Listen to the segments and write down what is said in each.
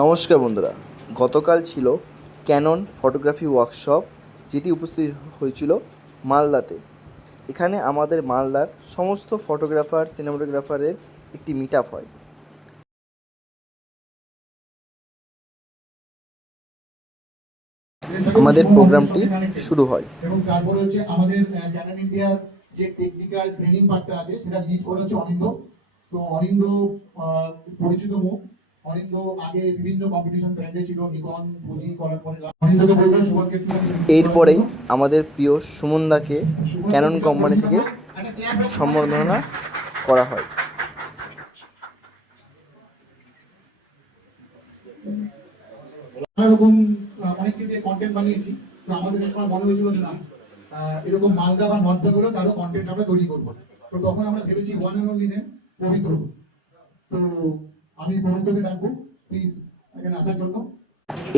নমস্কার বন্ধুরা, গতকাল ছিল ক্যানন ফটোগ্রাফি ওয়ার্কশপ, যেটি উপস্থিত হয়েছিল মালদাতে। এখানে আমাদের মালদার সমস্ত ফটোগ্রাফার, সিনেমাটোগ্রাফারের একটি মিট আপ হয়। আমাদের প্রোগ্রামটি শুরু হয়। এবং তারপরে হচ্ছে আমাদের ক্যানন ইন্ডিয়ার যে টেকনিক্যাল ট্রেনিং পার্টটা আছে সেটা লিড করে হচ্ছে অনিন্দ। তো অনিন্দ পরিচিত মুখ। অনিন্দ আগে বিভিন্ন কম্পিটিশন ব্র্যান্ডে ছিল, নিকন, ফুজি করার পরে অনিন্দকে বলবো সুমনকে একটু। এরপরেই আমাদের প্রিয় সুমনদাকে ক্যানন কোম্পানি থেকে সম্বর্ধনা করা হয়। এরকম অনেককে দিয়ে কন্টেন্ট বানিয়েছি। তো আমাদের এক সময় মনে হয়েছিল যে না, এরকম মালদা বা নর্থ বেঙ্গলে কারো কন্টেন্ট আমরা তৈরি করবো। তো তখন আমরা ভেবেছি ওয়ান অ্যান্ড অনলি নেম পবিত্র। তো আমি পবিত্রকে ডাকবো প্লিজ এখানে আসার জন্য।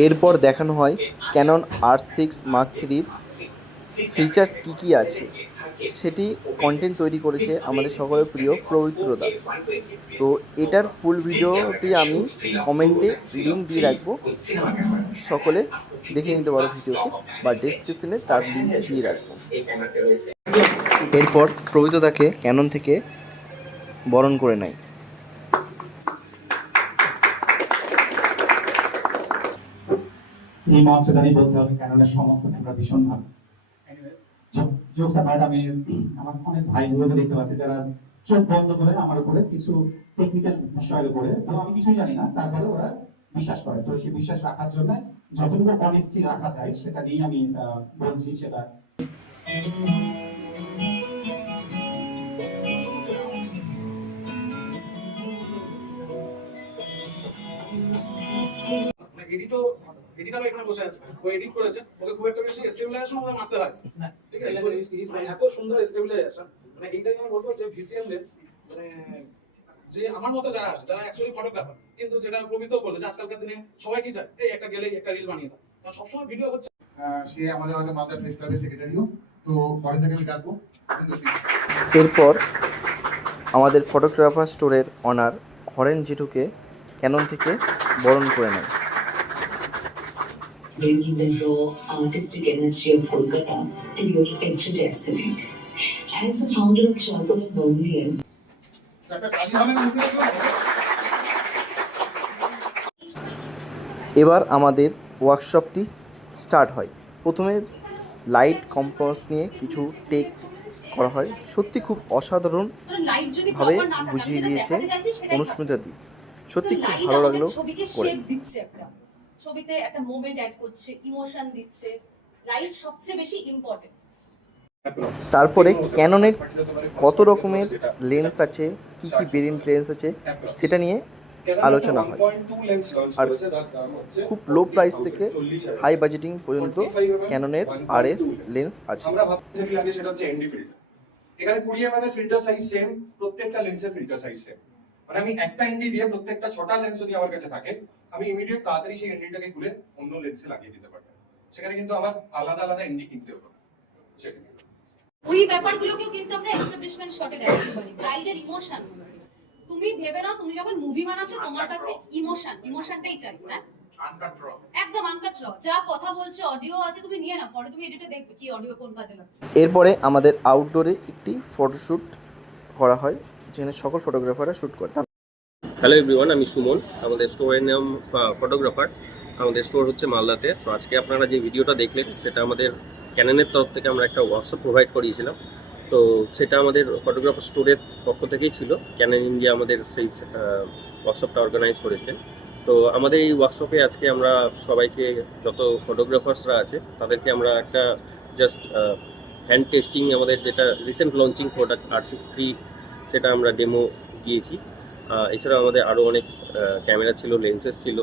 এরপর দেখানো হয় Canon R6 Mark III features কী কী আছে, সেটি কন্টেন্ট তৈরি করেছে আমাদের সকলের প্রিয় পবিত্রদা। তো এটার ফুল ভিডিওটি আমি কমেন্টে লিঙ্ক দিয়ে রাখবো, সকলে দেখে নিতে পারো ভিডিওকে, বা ডেসক্রিপশনে তার লিঙ্কটি দিয়ে রাখবো। এরপর পবিত্রদাকে ক্যানন থেকে বরণ করে নেয়। এই মঞ্চে দাঁড়িয়ে বলতে হবে ক্যাননের সমস্ত ক্যামেরা ভীষণ ভালো। জোকস অ্যাপার্ট, আমি আমার অনেক ভাইগুলোকে দেখতে পাচ্ছি যারা চোখ বন্ধ করে আমার উপরে কিছু টেকনিক্যাল বিষয়ের উপরে, তো আমি কিছুই জানি না, তারপরে ওরা বিশ্বাস করে। তো সেই বিশ্বাস রাখার জন্য যতটুকু অনেস্টি রাখা যায় সেটা নিয়ে আমি বলছি। সেটা এডিটর এখানে বসে আছে, ও এডিট করেছে, ওকে খুব একটা বেশি স্টেবিলাইজেশন ওরা মারতে হয়, ঠিক আছে? এত সুন্দর স্টেবিলাইজেশন, মানে এইটাই আমি বলবো যে ভিসিএম লেন্স, মানে যে আমার মতো যারা আছে, যারা অ্যাকচুয়ালি ফটোগ্রাফার, কিন্তু যেটা প্রবৃত্ত বলে যে আজকালকার দিনে সবাই কি চায়, এই একটা গেলেই একটা রিল বানিয়ে দাও, কারণ সবসময় ভিডিও হচ্ছে। সে আমাদের হয়তো মালদা প্রেস ক্লাবের সেক্রেটারিও। তো পরে থেকে আমি ডাকবো। এরপর আমাদের ফটোগ্রাফার স্টোরের অনার হরেন জেঠুকে ক্যানন থেকে বরণ করে নেয়। Bringing the raw artistic energy of Kolkata to your everyday aesthetic. As the founder of Charcoal and Vermilion, এবার আমাদের ওয়ার্কশপটি স্টার্ট হয়। প্রথমে লাইট কম্পোজ নিয়ে কিছু টেক করা হয়। সত্যি খুব অসাধারণভাবে বুঝিয়ে দিয়েছে অনুস্মিতা দি। সত্যি খুব ভালো লাগলো করে। ছবিতে একটা মোমেন্ট অ্যাড করছে, ইমোশন দিচ্ছে। লাইট সবচেয়ে বেশি ইম্পর্টেন্ট। তারপরে ক্যাননের কত রকমের লেন্স আছে, কি কি ভেরিয়েন্ট লেন্স আছে, সেটা নিয়ে আলোচনা হয়। আর খুব লো প্রাইস থেকে হাই বাজেটিং পর্যন্ত ক্যাননের RF লেন্স আছে। আমরা ভাবছি লাগে সেটা হচ্ছে এনডি ফিল্টার। এখানে 20 mm এর ফিল্টার সাইজ সেম, প্রত্যেকটা লেন্সের ফিল্টার সাইজ সেম। মানে আমি একটা এনডি দিয়ে প্রত্যেকটা 6টা লেন্স যদি আমার কাছে থাকে, আমি ইমিডিয়েট তাড়াতাড়ি সেই এনডিটাকে খুলে অন্য লেন্সে লাগিয়ে দিতে পারবো। সেখানে কিন্তু আমার আলাদা আলাদা এনডি কিনতে হবে না। সেটা ওই ব্যাপারগুলোকেও কিন্তু আমরা এস্টাবলিশমেন্ট শটে দেখাতে পারি। ব্রাইডের ইমোশন, তুমি ভেবে নাও তুমি যখন মুভি বানাচ্ছো তোমার কাছে ইমোশনটাই চাই, না আনকাট র, একদম আনকাট র। যা কথা বলছে, অডিও আছে, তুমি নিয়ে নাও, পরে তুমি এডিটে দেখবে কি অডিও কোন কাজে লাগছে। এরপরে আমাদের আউটডোরে একটি ফটোশুট করা হয়, যেখানে সকল ফটোগ্রাফাররা শুট করে। হ্যালো এভরিওয়ান, আমি সুমন। আমাদের স্টোরের নাম ফটোগ্রাফার। আমাদের স্টোর হচ্ছে মালদাতে। তো আজকে আপনারা যে ভিডিওটা দেখলেন সেটা আমাদের ক্যাননের তরফ থেকে আমরা একটা ওয়ার্কশপ প্রোভাইড করিয়েছিলাম। তো সেটা আমাদের ফটোগ্রাফার স্টোরের পক্ষ থেকেই ছিল। ক্যানন ইন্ডিয়া আমাদের সেই ওয়ার্কশপটা অর্গানাইজ করেছিলেন। তো আমাদের এই ওয়ার্কশপে আজকে আমরা সবাইকে, যত ফটোগ্রাফার্সরা আছে তাদেরকে আমরা একটা জাস্ট হ্যান্ড টেস্টিং, আমাদের যেটা recent launching product R6 III, সেটা আমরা ডেমো দিয়েছি। এছাড়াও আমাদের আরও অনেক ক্যামেরা ছিল, লেন্সেস ছিল।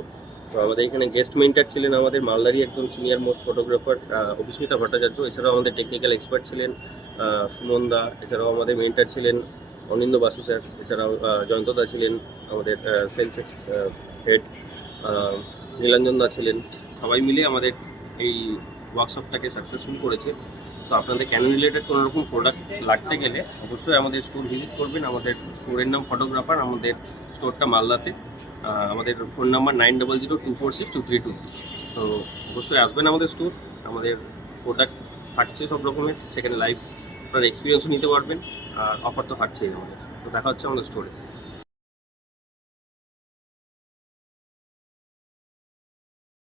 তো আমাদের এখানে গেস্ট মেন্টার ছিলেন আমাদের মালদারই একজন সিনিয়র মোস্ট ফটোগ্রাফার অভিস্মিতা ভট্টাচার্য। এছাড়াও আমাদের টেকনিক্যাল এক্সপার্ট ছিলেন সুমন দা। এছাড়াও আমাদের মেন্টার ছিলেন অনিন্দ বাসু স্যার। এছাড়াও জয়ন্ত দা ছিলেন আমাদের সেলস হেড, নীলাঞ্জন দা ছিলেন। সবাই মিলে আমাদের এই ওয়ার্কশপটাকে সাকসেসফুল করেছে। তো আপনাদের ক্যানন রিলেটেড কোনো রকম প্রোডাক্ট লাগতে গেলে অবশ্যই আমাদের স্টোর ভিজিট করবেন। আমাদের স্টোরের নাম ফটোগ্রাফার, আমাদের স্টোরটা মালদাতে। আমাদের ফোন নাম্বার 9002462323। তো অবশ্যই আসবেন আমাদের স্টোর, আমাদের প্রোডাক্ট থাকছে সব রকমের, সেখানে লাইভ আপনার এক্সপিরিয়েন্সও নিতে পারবেন, আর অফার তো থাকছেই আমাদের। তো দেখা হচ্ছে আমাদের স্টোরে।